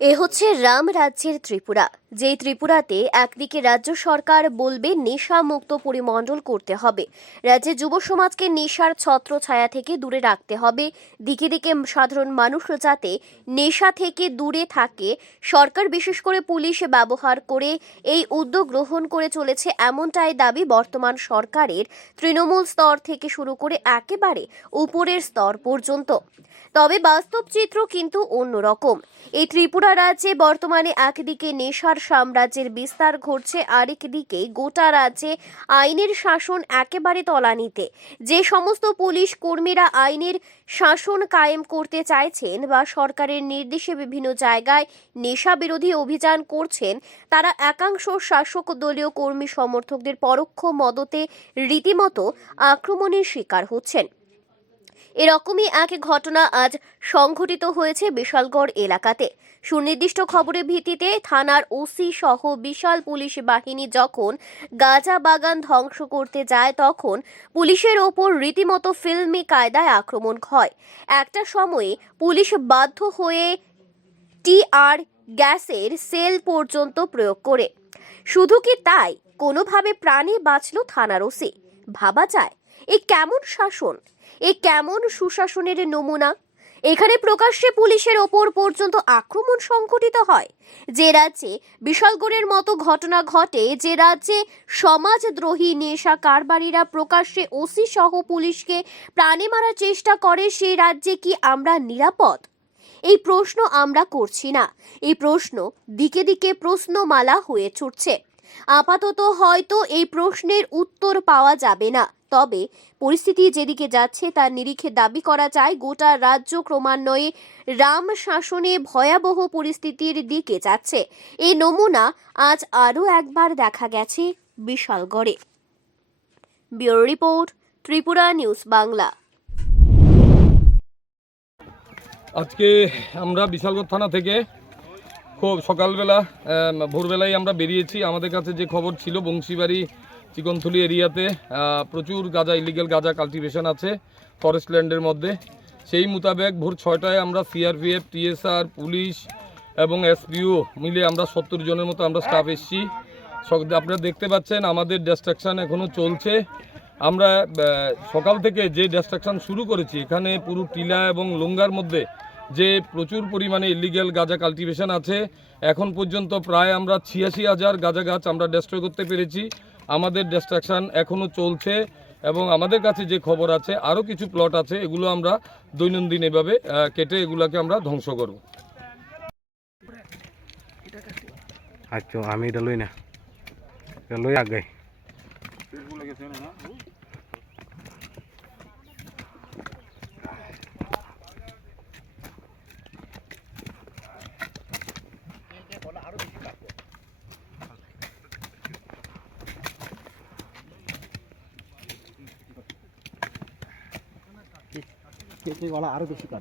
এ হচ্ছে রাম রাজ্যের ত্রিপুরা। যেই ত্রিপুরাতে একদিকে রাজ্য সরকার বলবে নেশা মুক্ত পরিমণ্ডল করতে হবে। রাজ্যে যুব সমাজকে নেশার ছত্র ছায়া থেকে দূরে রাখতে হবে। দিকে দিকে সাধারণ মানুষ যাতে নেশা থেকে দূরে থাকে, সরকার বিশেষ করে পুলিশ ব্যবহার করে এই উদ্যোগ গ্রহণ করে চলেছে এমনটাই দাবি বর্তমান সরকারের তৃণমূল স্তর থেকে শুরু করে একেবারে উপরের স্তর পর্যন্ত। তবে বাস্তব চিত্র কিন্তু অন্যরকম। এই ত্রিপুরা রাজ্যে বর্তমানে একদিকে নেশার সাম্রাজ্যের বিস্তার ঘটছে আরেক দিকে। গোটা রাজ্যে আইনের শাসন একেবারে তলানিতে। যে সমস্ত পুলিশ কর্মীরা আইনের শাসন কায়েম করতে চাইছেন বা সরকারের নির্দেশে বিভিন্ন জায়গায় নেশা বিরোধী অভিযান করছেন, তারা একাংশ শাসক দলীয় কর্মী সমর্থকদের পরোক্ষ মদতে রীতিমতো আক্রমণের শিকার হচ্ছেন। এরকমই এক ঘটনা আজ সংঘটিত হয়েছে বিশালগড় এলাকাতে। সুনির্দিষ্ট খবরের ভিত্তিতে থানার ওসি সহ বিশাল পুলিশ বাহিনী যখন গাঁজা বাগান ধ্বংস করতে যায় তখন পুলিশের ওপর রীতিমতো ফিল্মি কায়দায় আক্রমণ হয়। একটা সময়ে পুলিশ বাধ্য হয়ে টিআর গ্যাসের সেল পর্যন্ত প্রয়োগ করে। শুধু কি তাই? কোনোভাবে প্রাণে বাঁচল থানার ওসি? ভাবা যায়। এ কেমন শাসন? এ কেমন সুশাসনের নমুনা? এখানে প্রকাশ্যে পুলিশের ওপর পর্যন্ত আক্রমণ সংঘটিত হয়। যে রাজ্যে বিশালগড়ের মতো ঘটনা ঘটে, যে রাজ্যে সমাজদ্রোহী নেশা কারবারিরা প্রকাশ্যে ওসি সহ পুলিশকে প্রাণে মারার চেষ্টা করে, সেই রাজ্যে কি আমরা নিরাপদ? এই প্রশ্ন আমরা করছি না। এই প্রশ্ন দিকে দিকে প্রশ্নমালা হয়ে ছুটছে। আপাতত হয়তো এই প্রশ্নের উত্তর পাওয়া যাবে না। তবে পরিস্থিতি যেদিকে যাচ্ছে, তার নিরিখে দাবি করা যায় গোটা রাজ্য ক্রমান্বয়ে রাম শাসনে ভয়াবহ পরিস্থিতির দিকে যাচ্ছে। এই নমুনা আজ আরও একবার দেখা গেছে বিশালগড়ে। Bureau report, Tripura news Bangla. আজকে আমরা বিশালগড় থানা থেকে খুব সকালবেলা ভোরবেলায় আমরা বেরিয়েছি। আমাদের কাছে যে খবর ছিল, বংশীবাড়ি চিকনথুলি এরিয়াতে প্রচুর গাঁজা ইলিগেল গাঁজা কাল্টিভেশন আছে ফরেস্ট ল্যান্ডের মধ্যে। সেই মোতাবেক ভোর ছয়টায় আমরা সিআরপিএফ টিএসআর পুলিশ এবং এসপিও মিলে আমরা সত্তর জনের মতো আমরা স্টাফ এসেছি। আপনারা দেখতে পাচ্ছেন আমাদের ডিস্ট্রাকশান এখনও চলছে। আমরা সকাল থেকে যে ডিস্ট্রাকশন শুরু করেছি, এখানে পুরো টিলা এবং লুঙ্গার মধ্যে যে প্রচুর পরিমাণে ইলিগ্যাল গাঁজা কাল্টিভেশন আছে, এখন পর্যন্ত প্রায় আমরা ছিয়াশি হাজার গাঁজা গাছ আমরা ডেস্ট্রয় করতে পেরেছি। আমাদের ডিস্ট্রাকশন এখনও চলছে এবং আমাদের কাছে যে খবর আছে আরও কিছু প্লট আছে এগুলো আমরা দৈনন্দিন এভাবে কেটে এগুলোকে আমরা ধ্বংস করব। আচ্ছা আমি এটা লই না। এটা লই আগে। 있으니까 하나 알아둡시다.